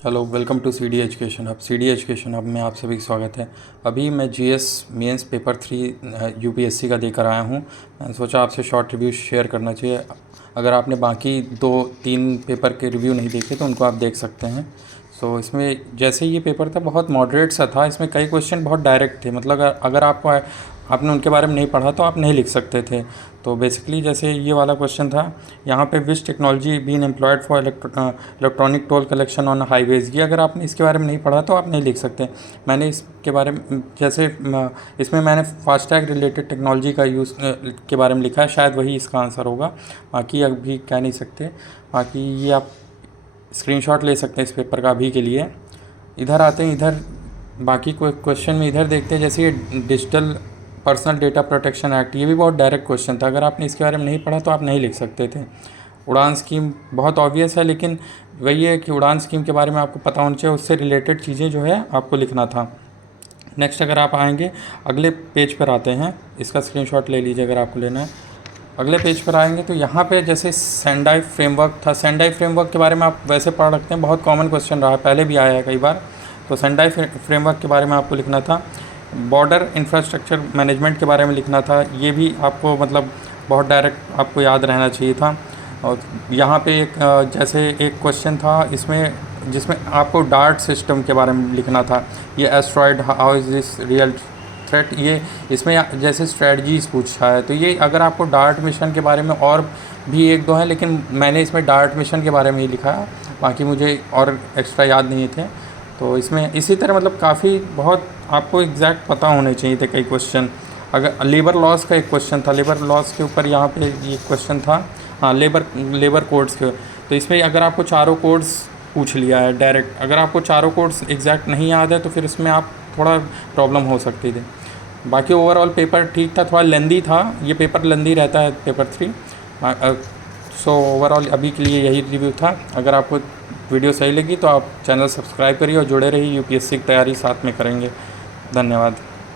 Hello, welcome to C D education hub. C D education hub में आप सभी का स्वागत है। अभी मैं जीएस मेंस पेपर 3 यूपीएससी का देकर आया हूँ। मैंने सोचा आपसे शॉर्ट रिव्यू शेयर करना चाहिए। अगर आपने बाकी 2-3 पेपर के रिव्यू नहीं देखे तो उनको आप देख सकते हैं। सो इसमें जैसे ये पेपर था बहुत मॉडरेट सा था। इसमें कई क्वेश्चन बहुत डायरेक्ट थे, मतलब अगर आपने उनके बारे में नहीं पढ़ा तो आप नहीं लिख सकते थे। तो बेसिकली जैसे ये वाला क्वेश्चन था यहाँ पे, which technology been employed for electronic toll collection on highways. ये अगर आपने इसके बारे में नहीं पढ़ा तो आप नहीं लिख सकते। मैंने इसके बारे में जैसे इसमें मैंने फास्टैग रिलेटेड टेक्नोलॉजी का यूज़ के बारे में लिखा है, शायद वही इसका आंसर होगा। बाकी अभी कह नहीं सकते। बाकी ये आप स्क्रीनशॉट ले सकते हैं इस पेपर का अभी के लिए। इधर आते हैं, इधर बाकी कोई क्वेश्चन में इधर देखते हैं। जैसे ये digital personal data protection act, ये भी बहुत डायरेक्ट क्वेश्चन था। अगर आपने इसके बारे में नहीं पढ़ा तो आप नहीं लिख सकते थे। उड़ान स्कीम बहुत ऑब्वियस है, लेकिन वही है कि उड़ान स्कीम के बारे में आपको पता होना चाहिए, उससे रिलेटेड चीज़ें जो है आपको लिखना था। नेक्स्ट अगर आप आएंगे अगले पेज पर आते हैं, इसका स्क्रीनशॉट ले लीजिए अगर आपको लेना है। अगले पेज पर आएंगे तो यहाँ पे जैसे सेंडाई फ्रेमवर्क था। सेंडाई फ्रेमवर्क के बारे में आप वैसे पढ़ रखते हैं, बहुत कॉमन क्वेश्चन रहा है, पहले भी आया है कई बार। तो सेंडाई फ्रेमवर्क के बारे में आपको लिखना था। बॉर्डर इंफ्रास्ट्रक्चर मैनेजमेंट के बारे में लिखना था। ये भी आपको मतलब बहुत डायरेक्ट आपको याद रहना चाहिए था। और यहाँ पे एक जैसे एक क्वेश्चन था इसमें, जिसमें आपको डार्ट सिस्टम के बारे में लिखना था। ये asteroid, how is this real threat, ये इसमें जैसे स्ट्रेटजीज पूछा है। तो ये अगर आपको डार्ट मिशन के बारे में, और भी एक दो हैं लेकिन मैंने इसमें डार्ट मिशन के बारे में ही लिखा है, बाकी मुझे और एक्स्ट्रा याद नहीं थे। तो इसमें इसी तरह मतलब काफ़ी बहुत आपको एग्जैक्ट पता होने चाहिए थे कई क्वेश्चन। अगर लेबर लॉस का एक क्वेश्चन था, लेबर लॉस के ऊपर यहाँ पे ये क्वेश्चन था। हाँ, लेबर कोड्स के। तो इसमें अगर आपको चारों कोड्स पूछ लिया है डायरेक्ट, अगर आपको चारों कोड्स एग्जैक्ट नहीं याद है तो फिर इसमें आप थोड़ा प्रॉब्लम हो सकती थी। बाकी ओवरऑल पेपर ठीक था, थोड़ा लेंदी था। ये पेपर लेंदी रहता है पेपर 3। सो ओवरऑल अभी के लिए यही रिव्यू था। अगर आपको वीडियो सही लगी तो आप चैनल सब्सक्राइब करिए और जुड़े रहिए, यूपीएससी की तैयारी साथ में करेंगे। धन्यवाद।